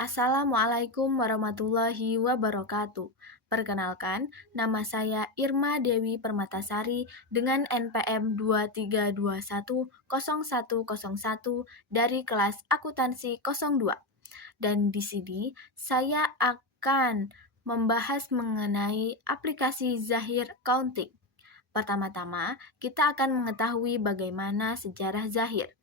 Assalamualaikum warahmatullahi wabarakatuh. Perkenalkan, nama saya Irma Dewi Permatasari dengan NPM 23210101 dari kelas akuntansi 02. Dan di sini saya akan membahas mengenai aplikasi Zahir Counting. Pertama-tama, kita akan mengetahui bagaimana sejarah Zahir.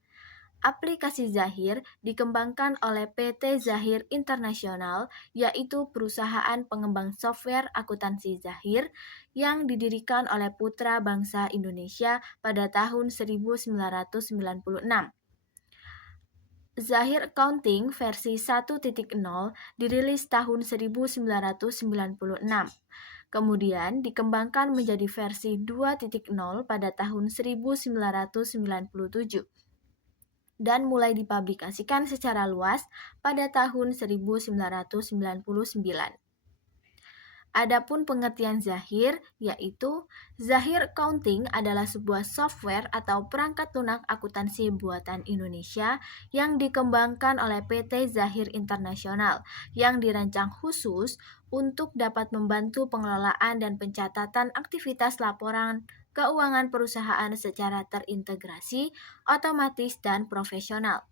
Aplikasi Zahir dikembangkan oleh PT Zahir Internasional, yaitu perusahaan pengembang software akuntansi Zahir yang didirikan oleh putra bangsa Indonesia pada tahun 1996. Zahir Accounting versi 1.0 dirilis tahun 1996. Kemudian dikembangkan menjadi versi 2.0 pada tahun 1997 dan mulai dipublikasikan secara luas pada tahun 1999. Adapun pengertian Zahir, yaitu Zahir Accounting adalah sebuah software atau perangkat lunak akuntansi buatan Indonesia yang dikembangkan oleh PT Zahir Internasional yang dirancang khusus untuk dapat membantu pengelolaan dan pencatatan aktivitas laporan keuangan perusahaan secara terintegrasi, otomatis, dan profesional.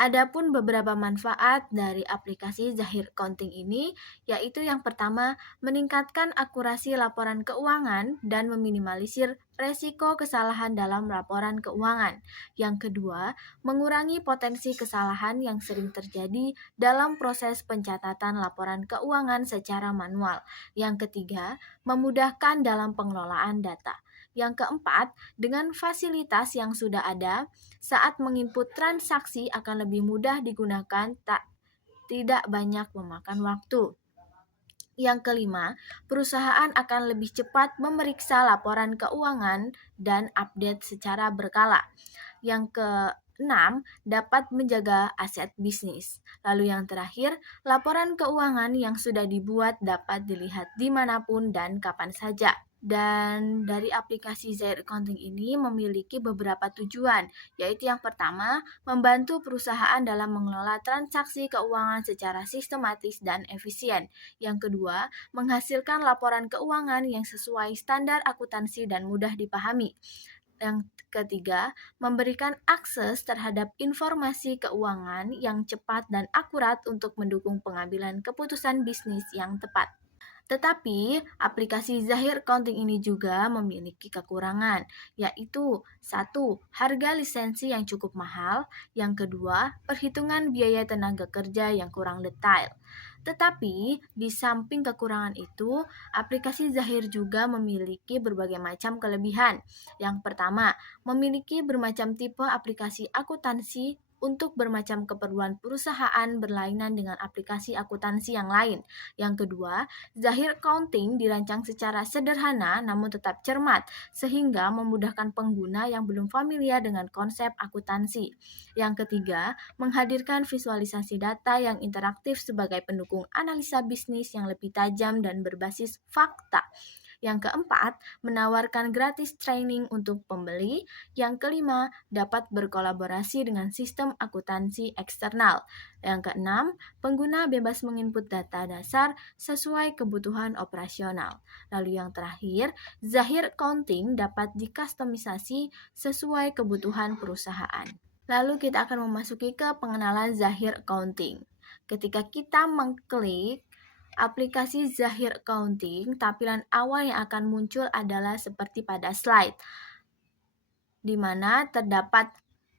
Adapun beberapa manfaat dari aplikasi Zahir Accounting ini, yaitu yang pertama, meningkatkan akurasi laporan keuangan dan meminimalisir resiko kesalahan dalam laporan keuangan. Yang kedua, mengurangi potensi kesalahan yang sering terjadi dalam proses pencatatan laporan keuangan secara manual. Yang ketiga, memudahkan dalam pengelolaan data. Yang keempat, dengan fasilitas yang sudah ada, saat menginput transaksi akan lebih mudah digunakan, tidak banyak memakan waktu. Yang kelima, perusahaan akan lebih cepat memeriksa laporan keuangan dan update secara berkala. Yang keenam, dapat menjaga aset bisnis. Lalu yang terakhir, laporan keuangan yang sudah dibuat dapat dilihat dimanapun dan kapan saja. Dan dari aplikasi Zahir Accounting ini memiliki beberapa tujuan, yaitu yang pertama, membantu perusahaan dalam mengelola transaksi keuangan secara sistematis dan efisien. Yang kedua, menghasilkan laporan keuangan yang sesuai standar akuntansi dan mudah dipahami. Yang ketiga, memberikan akses terhadap informasi keuangan yang cepat dan akurat untuk mendukung pengambilan keputusan bisnis yang tepat. Tetapi, aplikasi Zahir Accounting ini juga memiliki kekurangan, yaitu satu, harga lisensi yang cukup mahal, yang kedua, perhitungan biaya tenaga kerja yang kurang detail. Tetapi, di samping kekurangan itu, aplikasi Zahir juga memiliki berbagai macam kelebihan. Yang pertama, memiliki bermacam tipe aplikasi akuntansi untuk bermacam keperluan perusahaan berlainan dengan aplikasi akuntansi yang lain. Yang kedua, Zahir Accounting dirancang secara sederhana namun tetap cermat, sehingga memudahkan pengguna yang belum familiar dengan konsep akuntansi. Yang ketiga, menghadirkan visualisasi data yang interaktif sebagai pendukung analisa bisnis yang lebih tajam dan berbasis fakta. Yang keempat, menawarkan gratis training untuk pembeli. Yang kelima, dapat berkolaborasi dengan sistem akuntansi eksternal. Yang keenam, pengguna bebas menginput data dasar sesuai kebutuhan operasional. Lalu yang terakhir, Zahir Accounting dapat dikustomisasi sesuai kebutuhan perusahaan. Lalu kita akan memasuki ke pengenalan Zahir Accounting. Ketika kita mengklik aplikasi Zahir Accounting, tampilan awal yang akan muncul adalah seperti pada slide, di mana terdapat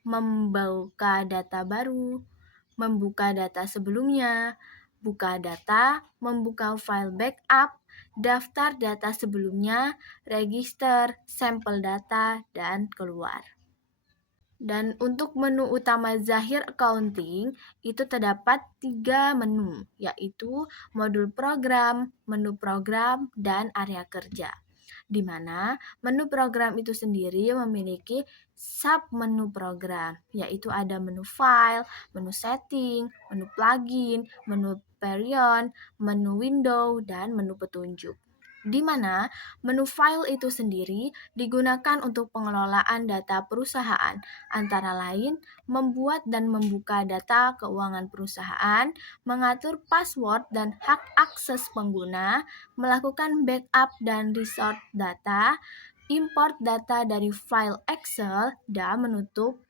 membuka data baru, membuka data sebelumnya, buka data, membuka file backup, daftar data sebelumnya, register, sampel data, dan keluar. Dan untuk menu utama Zahir Accounting itu terdapat 3 menu, yaitu modul program, menu program, dan area kerja. Di mana menu program itu sendiri memiliki sub menu program, yaitu ada menu file, menu setting, menu plugin, menu period, menu window, dan menu petunjuk. di mana menu file itu sendiri digunakan untuk pengelolaan data perusahaan, antara lain membuat dan membuka data keuangan perusahaan, mengatur password dan hak akses pengguna, melakukan backup dan restore data, import data dari file Excel, dan menutup,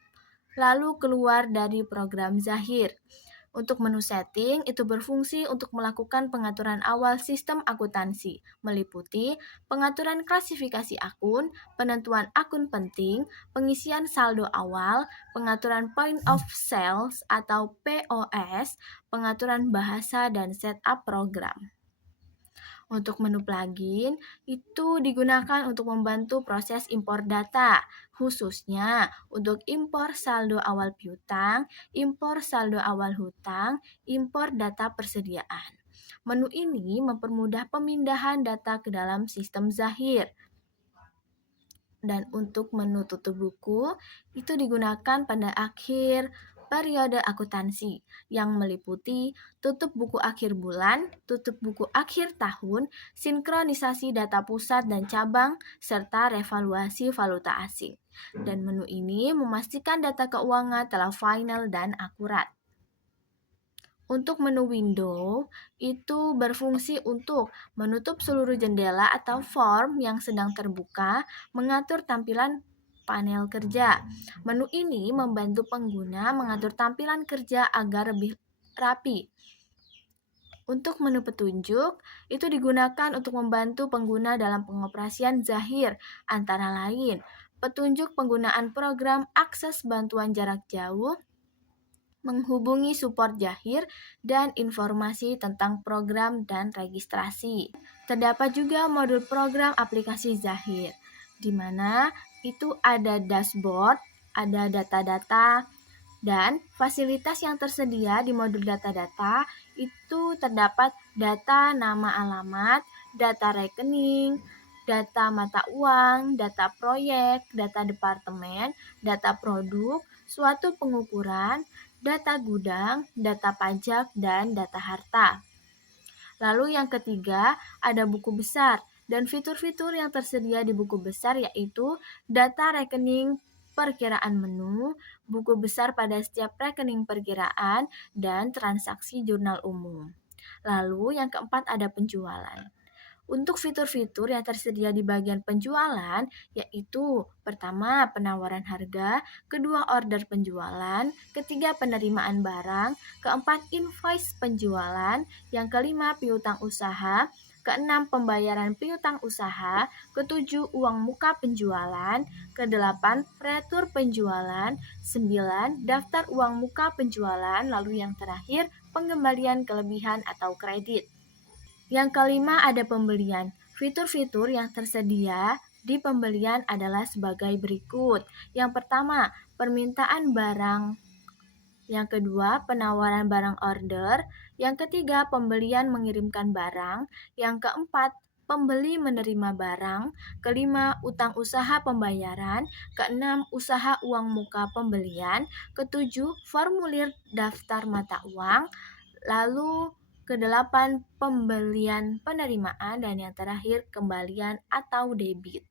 lalu keluar dari program Zahir. Untuk menu setting, itu berfungsi untuk melakukan pengaturan awal sistem akuntansi, meliputi pengaturan klasifikasi akun, penentuan akun penting, pengisian saldo awal, pengaturan point of sales atau POS, pengaturan bahasa, dan setup program. Untuk menu plugin, itu digunakan untuk membantu proses impor data, khususnya untuk impor saldo awal piutang, impor saldo awal hutang, impor data persediaan. Menu ini mempermudah pemindahan data ke dalam sistem Zahir. Dan untuk menu tutup buku, itu digunakan pada akhir periode akuntansi yang meliputi tutup buku akhir bulan, tutup buku akhir tahun, sinkronisasi data pusat dan cabang, serta revaluasi valuta asing. Dan menu ini memastikan data keuangan telah final dan akurat. Untuk menu window, itu berfungsi untuk menutup seluruh jendela atau form yang sedang terbuka, mengatur tampilan panel kerja. Menu ini membantu pengguna mengatur tampilan kerja agar lebih rapi. Untuk menu petunjuk, itu digunakan untuk membantu pengguna dalam pengoperasian Zahir, antara lain petunjuk penggunaan program akses bantuan jarak jauh, menghubungi support Zahir, dan informasi tentang program dan registrasi. Terdapat juga modul program aplikasi Zahir, di mana itu ada dashboard, ada data-data, dan fasilitas yang tersedia di modul data-data itu terdapat data nama alamat, data rekening, data mata uang, data proyek, data departemen, data produk, suatu pengukuran, data gudang, data pajak, dan data harta. Lalu yang ketiga, ada buku besar, dan fitur-fitur yang tersedia di buku besar yaitu data rekening perkiraan menu, buku besar pada setiap rekening perkiraan, dan transaksi jurnal umum. Lalu yang keempat ada penjualan. Untuk fitur-fitur yang tersedia di bagian penjualan, yaitu pertama penawaran harga, kedua order penjualan, ketiga penerimaan barang, keempat invoice penjualan, yang kelima piutang usaha, keenam pembayaran piutang usaha, ketujuh uang muka penjualan, kedelapan retur penjualan, 9 daftar uang muka penjualan, lalu yang terakhir pengembalian kelebihan atau kredit. Yang kelima ada pembelian. Fitur-fitur yang tersedia di pembelian adalah sebagai berikut. Yang pertama, permintaan barang. Yang kedua, penawaran barang order. Yang ketiga, pembelian mengirimkan barang. Yang keempat, pembeli menerima barang. Kelima, utang usaha pembayaran. Keenam, usaha uang muka pembelian. Ketujuh, formulir daftar mata uang. Lalu kedelapan, pembelian penerimaan, dan yang terakhir kembalian atau debit.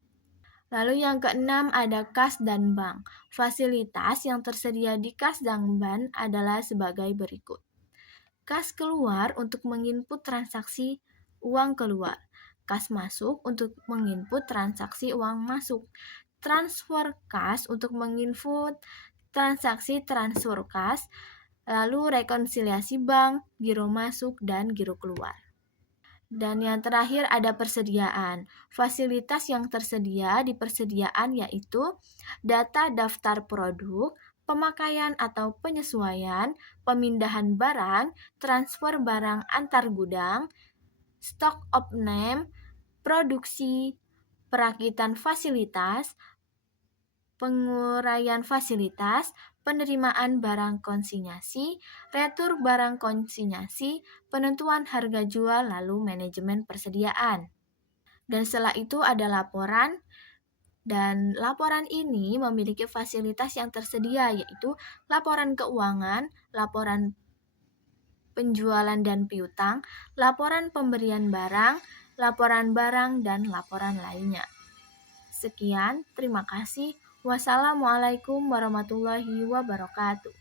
Lalu yang keenam ada kas dan bank. Fasilitas yang tersedia di kas dan bank adalah sebagai berikut. Kas keluar untuk menginput transaksi uang keluar. Kas masuk untuk menginput transaksi uang masuk. Transfer kas untuk menginput transaksi transfer kas. Lalu rekonsiliasi bank, giro masuk, dan giro keluar. Dan yang terakhir ada persediaan. Fasilitas yang tersedia di persediaan yaitu data daftar produk, pemakaian atau penyesuaian, pemindahan barang, transfer barang antar gudang, stock of name, produksi, perakitan fasilitas, penguraian fasilitas, penerimaan barang konsinyasi, retur barang konsinyasi, penentuan harga jual, lalu manajemen persediaan. Dan setelah itu ada laporan, dan laporan ini memiliki fasilitas yang tersedia yaitu laporan keuangan, laporan penjualan dan piutang, laporan pemberian barang, laporan barang, dan laporan lainnya. Sekian, terima kasih. Wassalamualaikum warahmatullahi wabarakatuh.